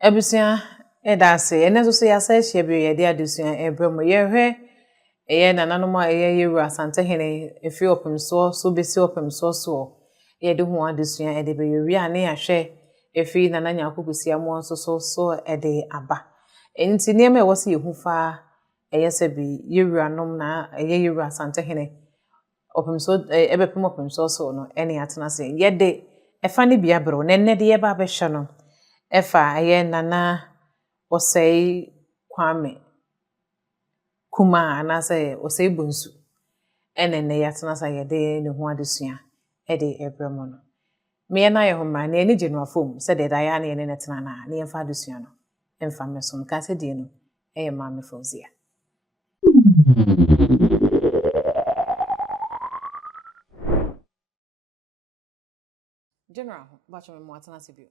Ebusia edase enezo so ya sa hye bi ye de adesua ebremo ye hwe eye nananom a eye yeru asante hene efi opemso so besi opemso so ye de ho adesua ede be yewi ane ya hwe efi nananya akokusia mo so ede aba enti niam e wose yehu fa eye se bi yeru anom na eye yeru asante hene opemso ebepem opemso so no ene atena se ye de efa ne bia bro nenne de ye ba be hwe no efa aye nana osei kwame kuma na say osei bunsu enene yatena say yede ne ho adesua ede ebremo no me na ye ho ma na eni gye no afom se de da ya na ye ne tena na ne yemfa adesua no emfa mesom ka se die no eye ma me Fauzia general ba cho me mo atena se bio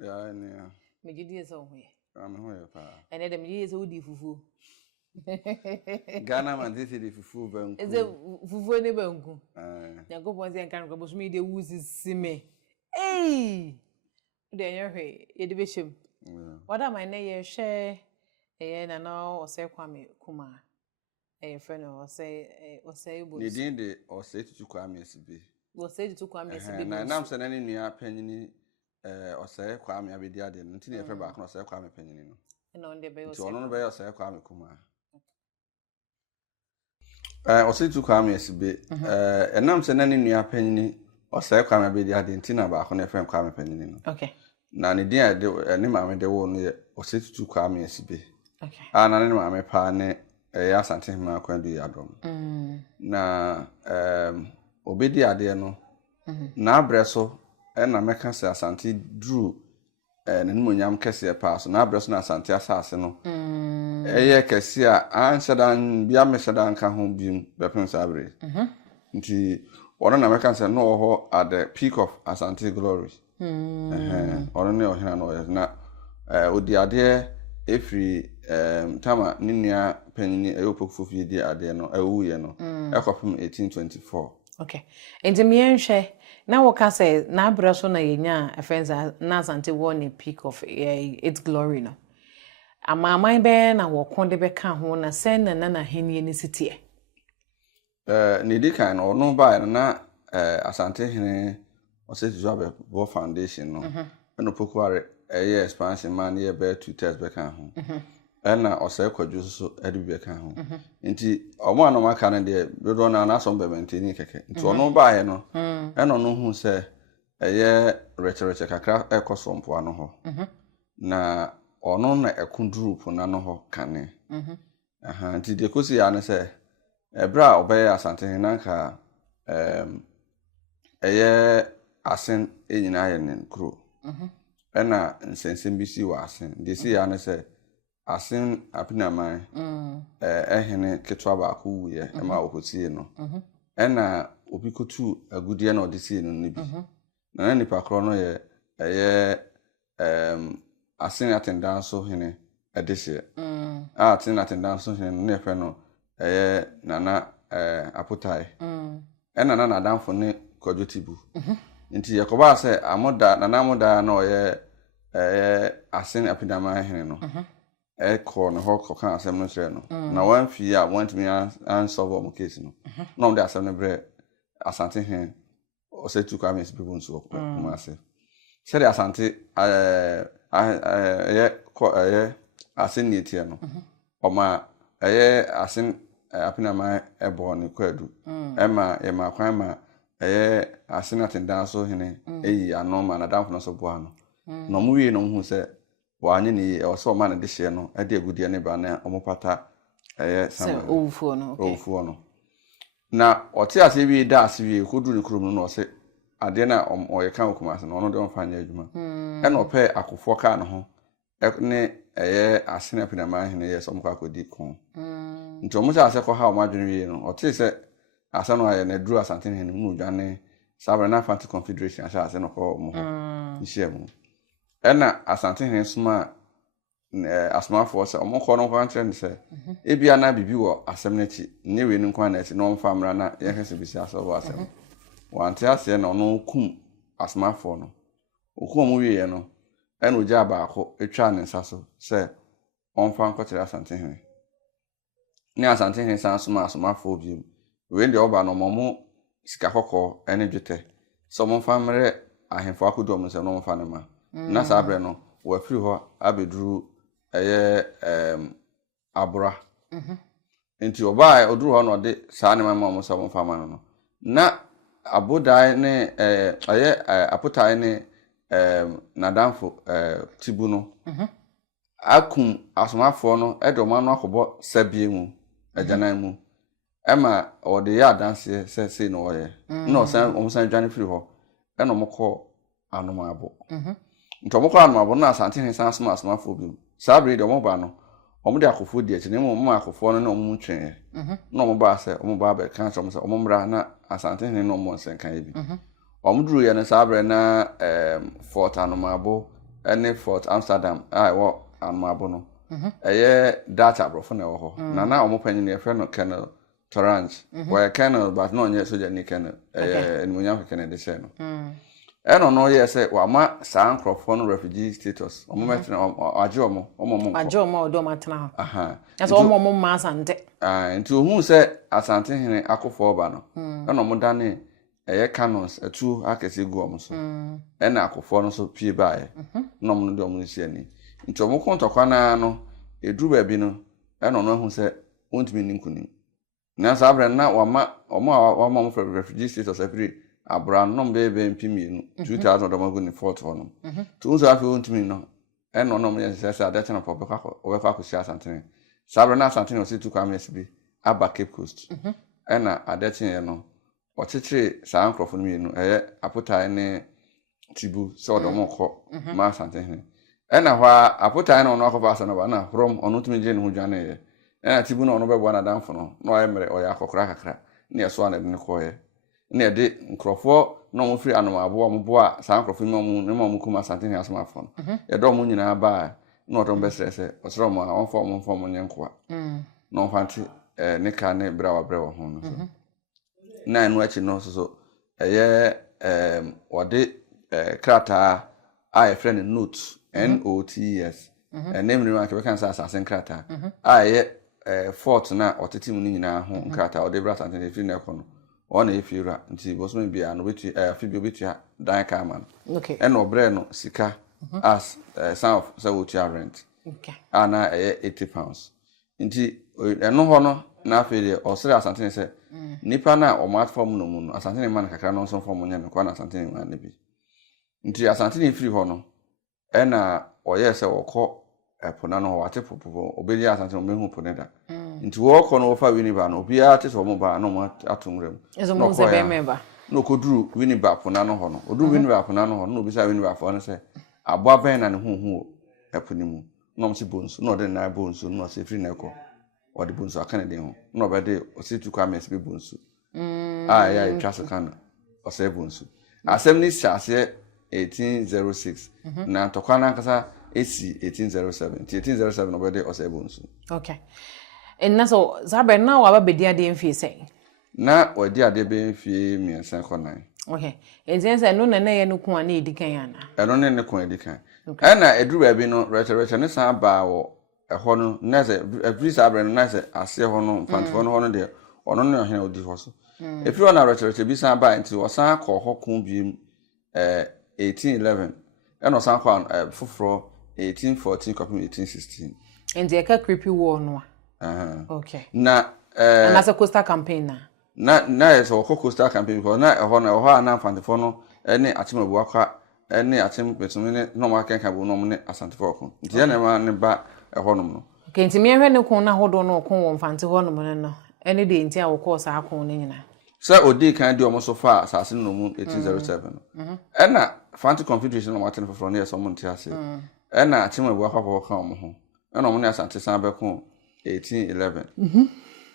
ya ne me gidi ese ho ye am ho ye pa ene de me gidi ese udi fufu Ghana man this is fufu banku eze fufu ne banku Yankopon se nkan ko boso me de wuzi sime de enye ye de behim wada man na ye hwe eye na no ose kwame kuma friend ose ibo ni din de ose tutu kwame esibe ose tutu kwame esibe na nam se na ne nua panyini ose kwame abedi ade no ntine ye fe ba kan ose kwame panyini no na onde be ose ono no be ose kwame kuma ose tutu kwame esibe nam se na ne nua panyini ose kwame abedi ade ntina ba kan ye fe kwame panyini no okay na ne din ade ne maame de wo no ye ose tutu kwame esibe okay na ne maame pa ne ya sante hima kwandu yadom na obedi ade no na abreso na meka se asante dru ne numonyam kese pa so na abreso na asante asase no eye kese a anshadan bia meshadan ka ho bim bepem sabre nti ono na meka se no ho at the peak of asante glory ono ne ohina no na odi ade efri tama ninia panyini eyopokufo ye di ade no ewuye no ekopem 1824 okay enti me enhwe na wo ka say na abreso na yenya friends na asante one peak of its glory no amaman be na wo konde be ka ho na sen na henie ni sitie ni di kan no ba na asante hene osetuabe bo foundation no eno pokuare eye expansion man ye be 2 test be kan ho na osai kwadwo so edibe kan ho nti omo anoma ka ne de dodo na so be maintain keke nti ono ba ye no eno no hu se eye rechereche kakra ekosompo ano ho na ono na ekundrup na no ho kane nti de kosi ya ne se ebra obey asante nanka eye asen enyina ye ne kro na nsensem bi si wa asen de si ya ne se asen apinaman ehene ketwa ba ko wuye ma okotie no na obi kotu agudie na odisi no nibi na nipa kro no ye asen attendance so hene edise asen attendance so hene no efe no nana apotai na danfo ne kwadwotibu nti yakoba se amoda nana amoda na oye asen apinaman hene no eko no ho kan asem no hre no na wan fi a want me solve am case no no dey asem no bre asante hen o se tu kwame people nso kuma ase se dey asante asen ni tie no o ma asen apinama ebo ne kwadu ema ema kwan ma asen attendance so hene eyi anoma na danfo no so boa no no mu wie no hu se wanye ni oso ma na de hye no ade agudie ne ba na omopata sama ofuo no okay ofuo no na ote ase wi da ase wi koduru ne krom no ose ade na oye kan okumase no no de onfanya adwuma na ope akofo ka no ho ne asena pinama hene yes omkwa akodi kon nti omo se ase ko ha omadwene wi no ote se ase no aye na duru asante hene mu dwane sabre na Fanti Confederation ase no ko mo ho nhyiamu na asante hene suma asmafo se omokọ no kwan trend se ebia na bibi wo asem na chi nye we ni kwan na ese no mfamra na ye hese bisi aso asem wante ase na no kum asmafo no okum mu wie no ɛna ogya baako etwa ne nsa so sɛ ɔmfa nkɔkyerɛ Asantehene ne Asantehene san soma asomafo bi we de oba no momo sika kokɔ ɛne dwetɛ so momfa mmerɛ ahemfo akodo mo sɛ no momfa ne ma na saa abrɛ no wafiri hɔ abeduru ɛyɛ abura nti oba oduru hɔ no de saa ne ma mo sɛ momfa ma no na abodai ne apotai ne nadamfo tibu no akum asomafo no edoma no akɔbɔ sabie mu agyanan mu ema ɔde ya danse sɛ no ɔyɛ na ɔsan dwane firi hɔ ɛna ɔmokɔ anomabo ntomokɔ anomabo na Asantehene san asomafo bi sabri de ɔmoba no ɔmode akofo di akyi ne mo akofo no na ɔmo twɛn na ɔmo ba sɛ ɔmo ba ka sɛ ɔmo mmra na Asantehene no ɔmo nsenkan bi ɔmo duru yɛ no sabre na Fort Anomabo ɛne Fort Amsterdam ɛwɔ Anomabo no ɛyɛ Dutch abrofo na ɛwɔ hɔ na ɔmo panyin ne yɛfrɛ no Colonel Torrance wɔ Colonel but no ɔnyɛ soja ni Colonel ɛnumunyam keke ne de hyɛ no ɛno no yɛ sɛ wama saa nkrɔfo no refugee status ɔmo mɛtena agye ɔmo ɔdɔ matena hɔ ɛsɛ ɔmo ma Asante nti ohun sɛ Asantehene akofo ɔba no ɛna ɔmo dane ɛyɛ canons atu akɛse gu ɔmo so ɛna akofo no so pie bae na ɔmo no de ɔmo nsi ani nti ɔmo kontɔkwa na no eduru baabi no ɛna no hu sɛ ontimi ninkunim na saa abrɛ na wama refugee status afiri abra no mbebe mpimienu 2000 domago ni fort hɔ no to unso afi ontimi no ɛna no yɛ sɛ adɛte na pɔbɛ akɔsi Asantehene saa abrɛ na Asantehene osi tu kwa bi aba Cape Coast ɛna adɛte yɛ no ɔkyekyere saa nkrɔfo no mienu ɛyɛ apotai ne tibu sɛ ɔdɔmo kɔ ma Asantehene ɛna hɔ apotai na ɔno akɔfa asana na from ɔno tumi gye ne ho dwane yɛ ɛna tibu na ɔno bɛboa na damfo no na ɔyɛ mmerɛ ɔyɛ akɔkora kakra ne ɛso ana de ne kɔyɛ ne de nkrɔfo na ɔmo firi Anomabo ɔmo boa saa nkrɔfo ne ɔmo kuma Asantehene asomafo no yɛdɔ ɔmo nyinaa ba na ɔdɔm bɛsrɛ sɛ ɔsrɛ ɔmo a ɔmfa ɔmo nyenkoa na ɔmfa ne ka ne brɛ wɔ ho no so na enu achi no so ɛyɛ wɔde krataa a yɛfrɛ ne notes NOTES name no anka bɛka sɛ asase krataa a ɛyɛ fort na ɔtete mu no nyinaa ho krataa ɔde bra Asantehene firi ne kɔ no ɔna efira nti bosom bia no betu afibi obetua dan ka ma no ɛna ɔbrɛ no sika as some of say wotua rent ana ɛyɛ 80 pounds nti ɛno hɔ no na afei de ɔsere Asantehene sɛ nipa na ɔmo atfom no mu no Asantehene man kakra no nso fom nya me kwa na Asantehene man ne bi nti Asantehene firi hɔ no ɛna ɔyɛ sɛ wɔkɔ ɛpona no hɔ ate popo obedi Asantehene ɔmehu pone da nti wɔkɔ no wɔfa Winneba no obi ate sɛ ɔmo ba na ɔmo atomrem ɛso mo sɛ bɛmɛba na okoduru Winneba pona no hɔ no oduru Winneba pona no hɔ no obi sa Winneba fo no sɛ aboa bɛn na ne hu ɛponi mu na ɔmo se bonsu na ɔde na bonsu na ɔse firi na ɛkɔ ɔde bonsu aka ne den ho na ɔbɛde ɔse tu kwa mɛs be bonsu ya twa so kana ɔse bonsu asɛm ni hyase 1806 na ntɔkwa na nkasa esi 1807 1807 ɔbɛde ɔse bonsu okay enna so zabe na wa ba bedi ade mfie sɛ na wadi ade be mfie miensa kɔnan okay enze no na ye no ku ana edikan ana ɛno ne ku edikan ɛna eduru baabi no recherche ne san ba wɔ ɛhɔ no na sɛ every sabre no na sɛ ase hɔ no mfantefo no hɔ no de ɔno ne ɔhene odi hɔ so efiri ɔna recherche bi san ba nti ɔsan akɔ hɔ ku bi 1811 ɛna ɔsan kɔ foforo 1814 kɔpem 1816 enti eka creepy war no okay na na sɛ coastal campaign na yes ɔkɔ coastal campaign because na ɛhɔ no ɛhɔ ana mfantefo no ɛne atemabu akwa ɛne atem betum ne no ma kenka bu no ne asantefo ɔkɔ nti ya na ma ne ba ɛhɔ no no okay nti me hwɛ ne kon na hodo no ɔkɔ wɔ mfante hɔ no no ɛne de nti a wɔkɔ saa kon ne nyina sɛ odi kan de ɔmo so fa asase no mu 1807 no ɛna Fanti Confederation no waten foforo ne yɛ so mo nte ase ɛna atemabu akwa ka ɔmo ho ɛna ɔmo ne asante san bɛko 1811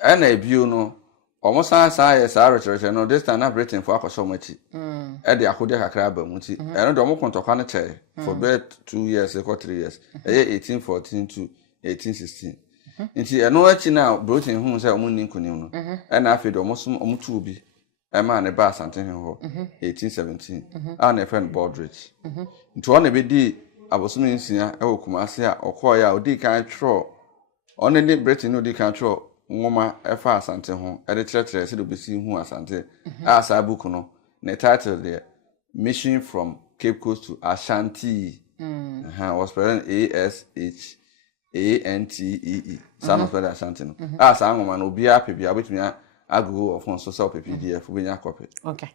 ɛna ebio no ɔmo san yɛ saa recherche no this time na Britain for akɔsɔ ɔmo akyi ɛde akode kakra ba mu ti ɛno de ɔmo kontɔkwa ne kyɛ for bet 2 years or 3 years ɛyɛ 1814 to 1816 nti ɛno akyi na Britain hu sɛ ɔmo ni nkonim no ɛna afei de ɔmo tu obi ɛma ne ba Asantehene hɔ 1817 a na friend Baldrige nti ɔna be di abosom nsia ewo Kumasi a okoye a odi kan twro one ne Britain odi kan twro nwoma efa asante ho e de kyerɛkyerɛ se do besi hu asante a sa book no ne title there Mission from Cape Coast to Ashanti was present ASHANTEE son of Ashanti no as a nwoma no obi apebia betumi ago of on social PDF we nya copy. Okay.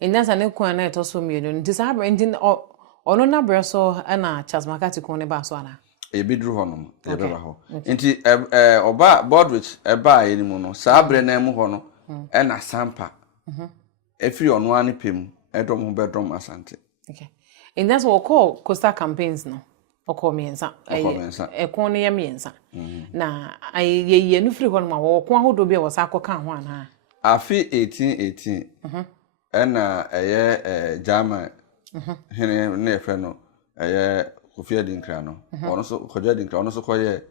In that an equal night also million disable ending or no number so na Charles Makati ko ne ba so ana e bidru honom e beba ho nti oba Bodrich e ba enimu no sabre na emu ho no e na sampa efiri ono ani pem edom ho bedom Asante. Okay. In that what call Coastal campaigns no okọ miensa ekon ne ye miensa na ye no firi ho no ma wo ko ahodo bia wo sa akọka ho ana afi 1818 ena German hene na efe no Kofi Adinkra no ono so Kofi Adinkra ono so koye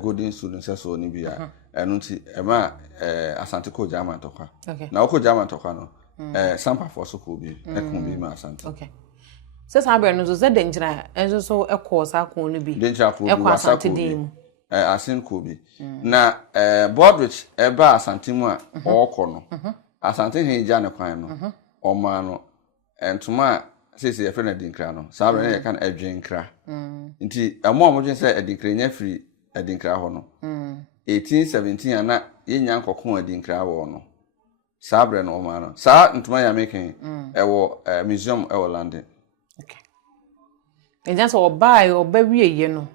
golden student so ni bia enu nti ema Asante ko German tokwa na ko German tokwa no sampa for so ko bi ekon bi ma Asante. Okay. Se sabre no so denjira enso so ekọ sa ko no bi denjira ko bi Asante dim asin ko bi na Bodrich eba Asante mu a okọ no Asante he ja ne kwan no oma no entuma sese efe na Adinkra no sabre na ye kan adwenkra nti amo dwen se Adinkra nya firi Adinkra ho no 1817 ana ye nya nkokon Adinkra wo no sabre no oma no sa ntuma ya meken ewo museum ewo London. Okay. And just oba wie ye no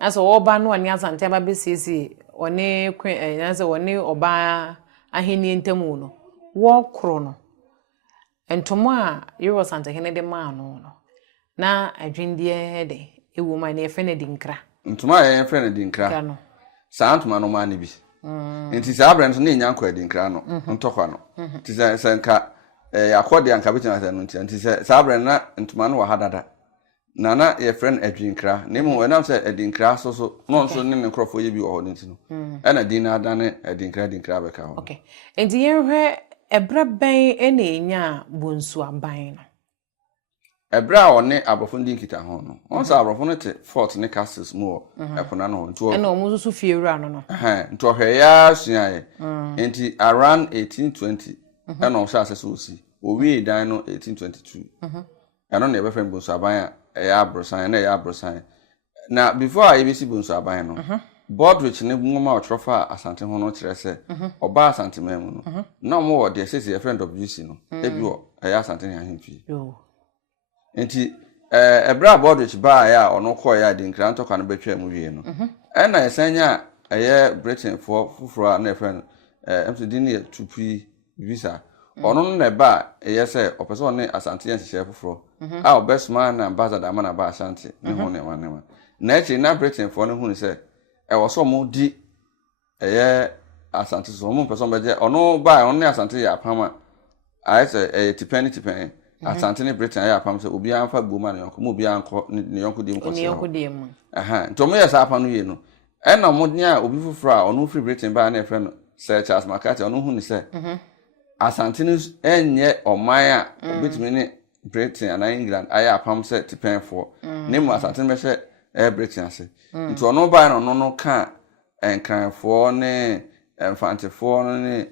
aso oba no ani Asante ba be sisi one na one oba aheni ntemu no wo kro no entomo a yero Asante hene de ma no na adwindie de ewo ma na efe na Adinkra ntoma ya efe na Adinkra no sa ntoma no ma ne bi nti sa abrant no nya nkọ Adinkra no ntokwa no nti se nka yakode anka betina se no nti se sa abrant na ntoma no wa hadada na ye friend Adinkra nemu enam se Adinkra so no so ne nkrofo ye bi wo ho nti no na din na adane Adinkra beka ho. Okay. Enti ye hwe ebra ban ena enya bonsu aban no ebra one abrofo ndi nkita ho no onso abrofo no te fort ne castles mu epona no nto ena omuzo so fie wura no nto hwe ya suaye enti around 1820 ena o sha aseso osi owie dan no 1822 eno na ebe friend bonsu aban ya abrosan na ya abrosan na before I bisi bonsu aban no Bodrich ne nwoma otrofa Asante ho no kire se oba Asante memu no na mo wo de sese ye friend WC no ebi wo ya Asante ne ahemfi enti ebra Bodrich ba ya ono ko ya Adinkra ntokwa no betwa mu wie no na esanya Britain for fufura na friend MCD ne tupi visa ono na ba se opeso ne Asante yan hye fufuro a obesma na ambassador amana ba Asante ne ho ne manema na echi na Britain for ne hu ne se wo so mo di Asante so mo person beje ono ba ono ne Asante ya pama aise tipeni Asante ne Britain ya pam se obi anfa gboma ne yonko mo obi anko ne yonko di nko se ntomo ya sa apa no ye no na mo nya obi fufuro a ono free Britain ba na efre no Sir Charles Makati ono hu ne se Asante ne enye oman a obetimi ne Britain and England aya pam se tipenfo ne mu Asante me hye Britain ase nti ono ba no ka enkanfo ne emfantefo ne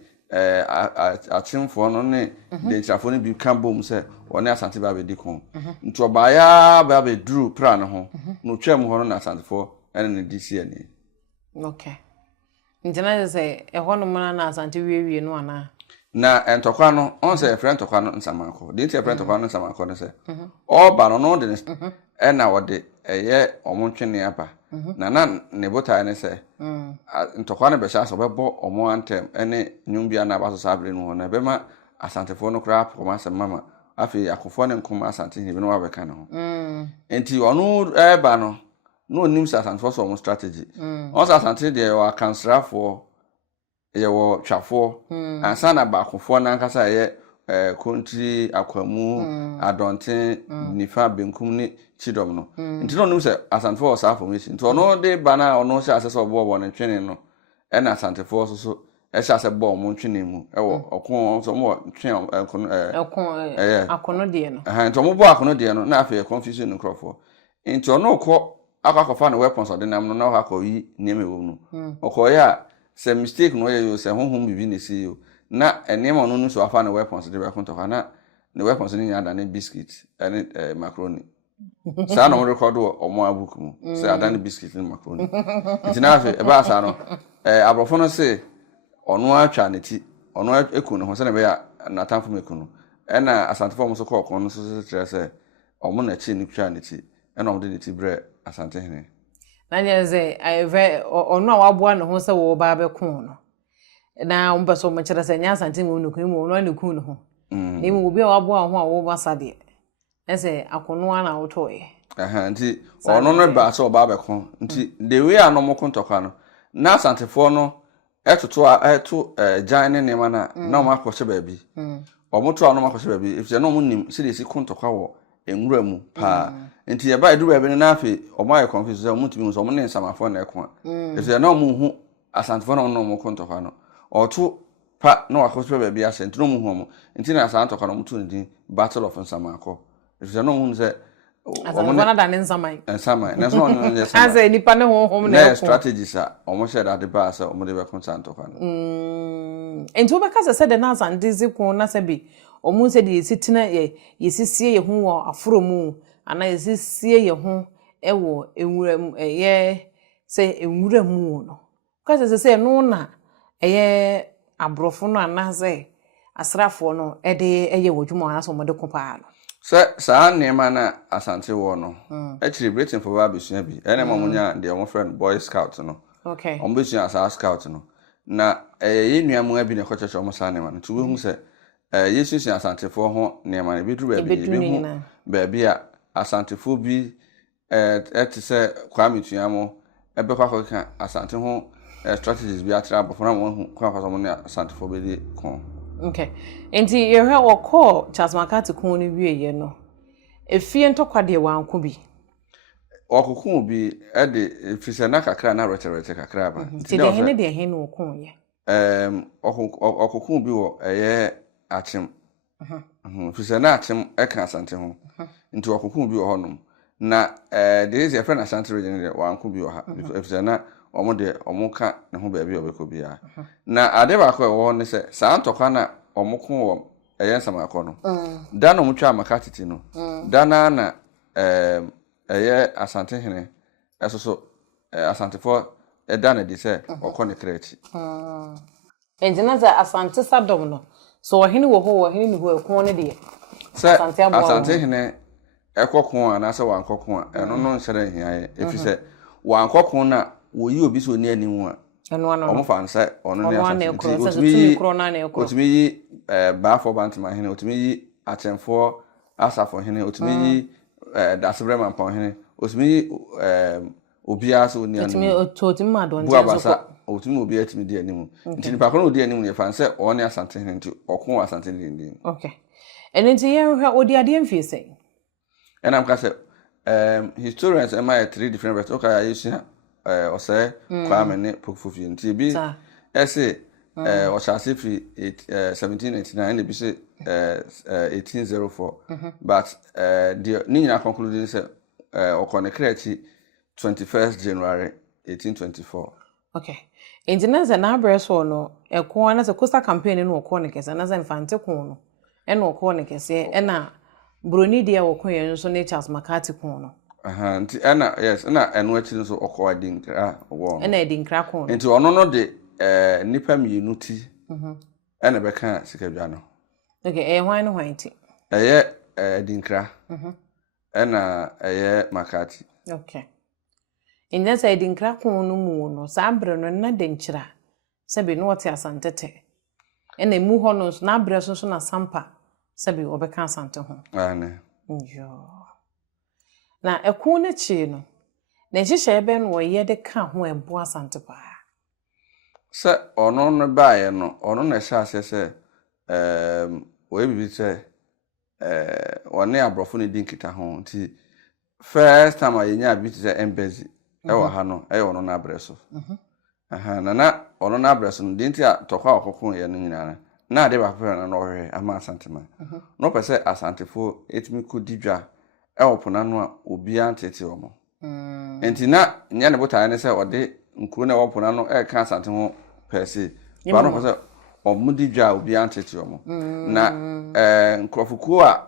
achimfo no ne denchafo ne bi kan bom se one Asante ba be dikon nti oba ya ba be dru pra ne ho no twam ho no na Asantefo ene ne DC ani. Okay. Nti na se ho no mana na Asante wie no ana na entokwa no on se friend tokwa no nsamanko de nti friend tokwa no nsamanko ne se oba no de na wode omontwene aba na ne bota ne se ntokwa ne be sha so bebo omo antem ene nyumbia na ba so sabre no na be ma Asantefo no kra apoma se mama afi akofo ne nkoma Asante ne be no wabeka ne ho enti onu eba no no nim sa Asantefo so omo strategy on sa Asante de wa kansrafo ye wo twafo ansa na ba akofo na nkasa country akwamu adonten nifa benkum ni chidom no nti no nim se Asantefo o sa formation nti ono de bana ono sha asese obo no twene no na Asantefo so sha ase bo mo twene mu ewo okon so mo twen akono de no nti mo bo akono de no na afi confusion no crofo nti ono ko akwakofa na weapons odinam no na akwayi niam ewo no okoye a se mistake no ye se honhom bibi ne si yo na niam ono no so afa na weapons de be kontoka na the weapons ni nya adane biscuit and macaroni sa na mo record omo abuku mu se adane biscuit ni macaroni nti na afi e ba sa no abrofo no se ono atwa ne ti ono eku no ho se na be ya na tamfo meku no e na asante fo mo so ko ko no so kire se omo na chi ni twa ne ti e na omo de ne ti bre asante hene na nyeze ai ono a waboa ne ho se wo ba be ku no na omo be so mo kire se nya asante mu no ku mu ono ne ku no ho ni mu obi a waboa ho a wo ba sade ese akono ana wotoye nti ono no ba so ba be ku nti the way anomo kontoka no na asante fo no etoto eto jane ne ma na omo akose ba bi omo to anomo akose ba bi if je no omo nim seriously kontoka wo enwura mu pa nti ye ba edu ba bi na afi omo aye confuse so omo timi so omo ne nsamafo na eko if je no omo hu asante fo no omo kontoka no oto pa no akose ba bi ase nti no omo hu omo nti na asante kontoka no omo to ndi battle of nsamako if je no omo se omo na da ne nsamai na so no ne nsamai ase nipa ne honhom na eko strategies a omo share that ba ase omo de be kontoka no enti obeka se de na asante ziku na se bi omu se de yesitina yesisie ye hu wo aforo mu ana yesisie ye hu ewo enwura ye se enwura mu no ka se no na eye abrofo no ana se asrafo no ede eye wodwuma ana so mo de kopa no se sa nema na asante wo no actually Britain for babisua bi ene mamunya de omo friend boy scout no okay omo besua asa scout no na ye nuamu abi ne kocheche omo sa nema no tu we hu se yesusu asantefo ho nema na bedru ba bi hu ba bi a asantefo bi ete se Kwame Tuamo ebe kwa ka asante ho strategies bi atra abofo na mo hu kwa so mo ne asantefo be di ko okay enti ye hwe okọ Charles Makati kun ni wieye no efie ntokwa de wanko bi okukun bi ede fise na kakra na rete kakra ba nti de hene okun ye okukun bi wo eye achim fise na achim eka asante ho nti okukun bi wo honom na there is a friend asante region de wanko bi wo ha fise na omo de omo ka ne ho ba bi obeko bia na ade ba ko wo ne se sa ntokwa na omo kun wo eye nsamako no da no mutwa makatiti no da na eye asante hene esoso asante fo eda na di se okọ ne kreti enjina za asante sadom no so ohene wo ho ohene ni ho ekon ne de asante hene ekokon ana se wankokon eno no nsere hiaye efise wankokon na woyi obi so ni animu a omo fa nsa ono ne asante otimi yi baafo bantama hene otimi yi atemfo asafo hene otimi yi dasebrema pon hene otimi yi obia so ni animu otimi madon jeso otimi obi atimi di animu nti nipa kono odi animu ne fa nsa ono asante hene nti okon asante ndi okay enenti ye hwa odi ade mfie sei and I'm say historians am I 3 different versions okay I use or say Kwame ne Pokfufi nti bi say o chase fi 1789 and be say 1804 but the ninya concluding say o connect 21st January 1824 okay engineers na abreso no ekon na se coastal campaign no ko ne kese na se infante kon no e no ko ne kese e na broni dia wokon ye nso ne Charles Makati kon no nti ena yes na eno achi nso okwa dinkra wo ena dinkra kon nti ono no de nipa mienu ti ena be kan sikadwa no okay hwan no hwan ti dinkra ena Makati okay inja say dinkra kon no mu no sabre no na denkyira sabe no wote asantete ena mu ho no na abre so na sampa sabi obeka asante ho ane njo na ekun na chi no na hihye ebe no ye de ka ho ebo asante pa se ono no baaye no ono na hye ase se we bibi se one abrofo ne dinkita ho nti first time ayenya bi se embassy e wa ha no e ono na abre so na ono na abre so no dinti atokwa okokon ye no nyina na ade ba pere na no hwe ama asante ma no pese asantefo etimi ko didwa opona no a obi antete omo enti na nya ne botae ne se ode nkuro na opona no e ka asante ho pese ba no se omudi dwa obi antete omo na nkrofukuo a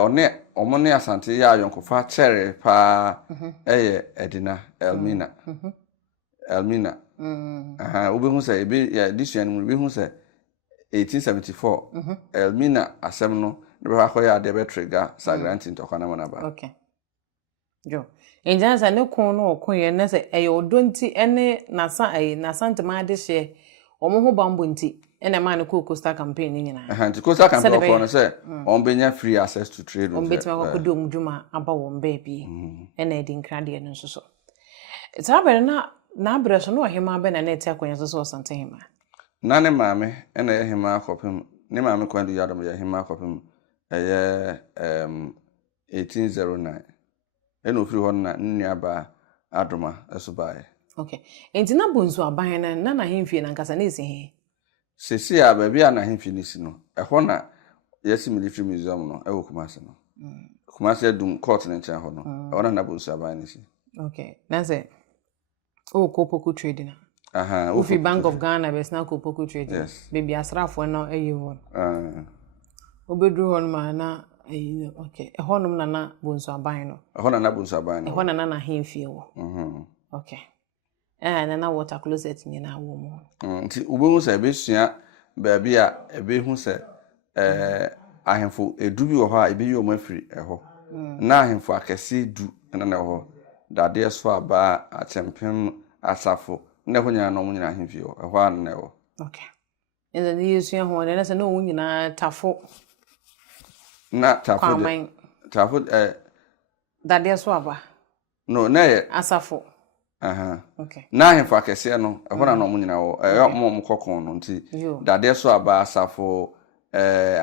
one omo ne asante ya ayonkofa chere pa eye edina Elmina obi hu se ebe ya disuan mu obi hu se 1874 Elmina asem no ne ba ko ya de be trigger sagranti ntokwana manaba okay jo enjansa ne kon no okonye ne se eye odonti ene nasa ntema de hye omo ho bambo nti ene ma ne Coastal campaign ni nyina nti Coastal campaign ko no se on benya free access to trade on betima ko do omdwuma aba wo mbabi ene edi nkrade no nso so sabere na abere so no ohema be na net akonya so Asante Hema na ne maame ene ye hema akopem ne maame kwandu yadom ye hema akopem eye 1809 ene ofiri ho na nnuaba adoma eso baaye okay enti na bonsu aban na hemfie na nkasa na esi he sesi a baabi a na hemfie ni si no eho na yesi military museum no ewo Kumase no Kumase dum court ne nchen ho no ona na bonsu aban ni si okay na say Kopoku trade na Ufi Bank of Ghana bes na Kopoku trade yes. Baby asrafo na eyi won obedru hon ma na eyi okay ehonum na bonsu aban no ehona na bonsu aban no ehona na hemfie wo okay na water closet ni na wo mu nti ubehu se ebesua baabi a ebehu se ahemfo edu bi wo ho a ebeyi omo afiri eho na ahemfo akese du na ho dade so aba achempem asafo ne ho nyina no mu nyina ahemfie eho an na eho okay ene ni yesua ho na se no wu nyina tafo na tafo dade so aba no na ye asafo okay na ahemfo akese no eho na no mu nyina wo mo kokon no nti dade so aba asafo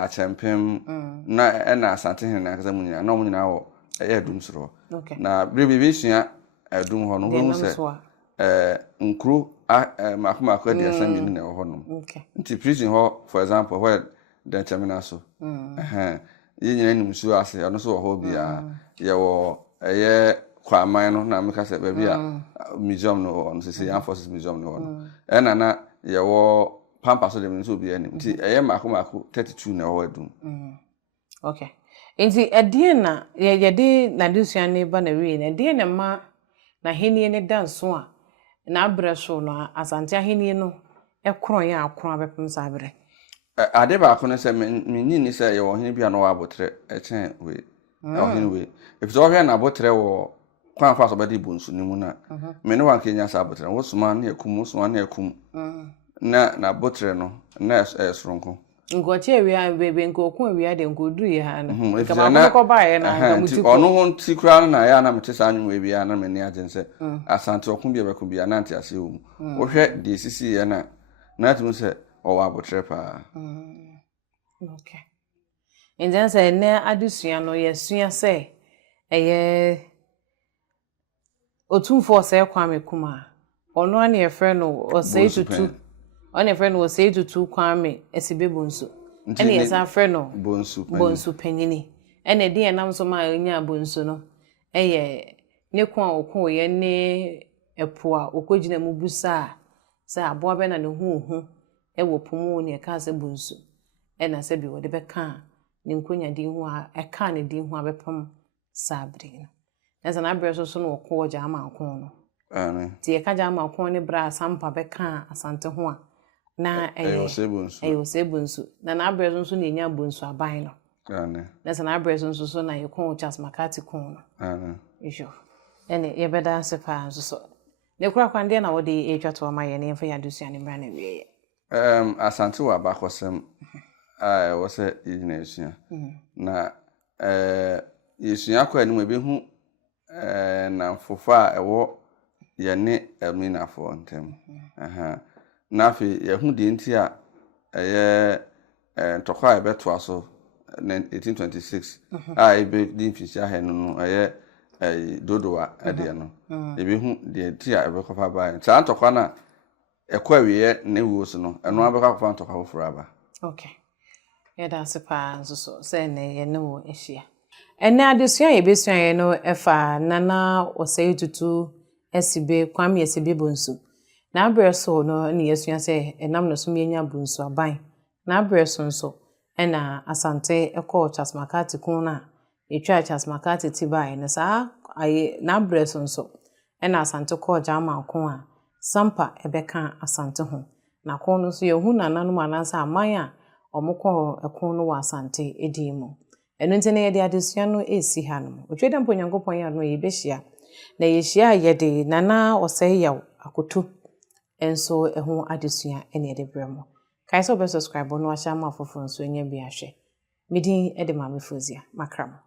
achempem na Asante Hene na kaza mu nyina no mu nyina wo dum soro na bibi sua dum ho no ho se nkru makoma ko dia san mi na ho no nti prison ho for example where the terminal so ye nyina nim su ase ono so ho bia ye wo kwaman no na meka se baabi a museum no on se Armed Forces museum no na ye wo pampa so dem so bia nim nti makoma ko 32 na ho adum okay enti edie na ye de na dusua ne ba na wi na edie na ma na henie ne danso a na abre so no Asante ahenie no ekron ya akron abepem sa abre ade ba ko no se menni ni se ye wo hene bia no wa abotre echen we ohene we if so hwe na abotre wo kwan fa so bade bonsu ni mu na me ne wan kenya sa abotre wo suma na ekum na abotre no na esronko ngoche ewia bebe nkokun ewia de nkoduru ye ha na kama ko ba ye na ngamuti ko ono ho nti kura na ya na mete sa anwu ewia na me ne agense Asante okun bia beku bia na nti ase wo wo hwe de sisi ye na tum se o wa botre pa okay enjan se ne adusua no ye sua se eye otumfo se Kwame Kuma ono ane ye frɛ no o sei tutu on a friend was say to Kwame esibe bonsu ene yesa frɛ no bonsu panyini ene de enam so ma nya bonsu no eye ne ko a okon ye ne epo a okogina mu busa sa aboa be na ne hu wo pomu ne ka se bonsu ena se bi wo de be ka ne nkonya din hu a ka ne din hu abepam sabri no esa na abre so no okọ ja ama akon no ti e ka ja ama akon ne bra sampa be ka Asante ho a na osebunsu na abrezo nso na enya bunsu aban no na na abrezo nso so na yekon Charles Makati kon no isho ene ye beda sepa nso so ne kura kwande na wode etwato ma ye ne mfa ya dusua ne mra na wiye Asante wa bakosem wo se yina esua na yesua kwa anim ebehu na fofa ewo ye ne Elmina fo ntem na fi yehu de nti a ntokwa ebeto aso 1826 ebe di mfisi ahenu no dodowa ade no ebehu de nti a ebekofa ba sa ntokwa na ekwa wiye na ewo so no eno abekwa ntokwa foforo aba okay da sepa nso so se ne ye ne wo ehia Ene adesua ye besua ye no efa nana osei tutu esibe kwam yesibe bonsu. Na abreso no ne yesua se enam no so mienya bonsu aban. Na abreso nso ena asante ekọ chasmakati kun na etwa chasmakati tibae ne sa aye na abreso nso ena asante kọ jama kun a sampa ebeka asante ho. Na kon no so yehu nananom anansa aman a omukọ ekon no wa asante edimu. Enu nti na yede adesua no esi hanom. Otweda mpo Nyankopon ya no yebehia. Na yehia yede nana osei yaw akoto. Enso eho adesua ene yede bremo. Kai so be subscribe no ahya ma fofo nso enya bi ahwe. Midin ede ma mefozia makram.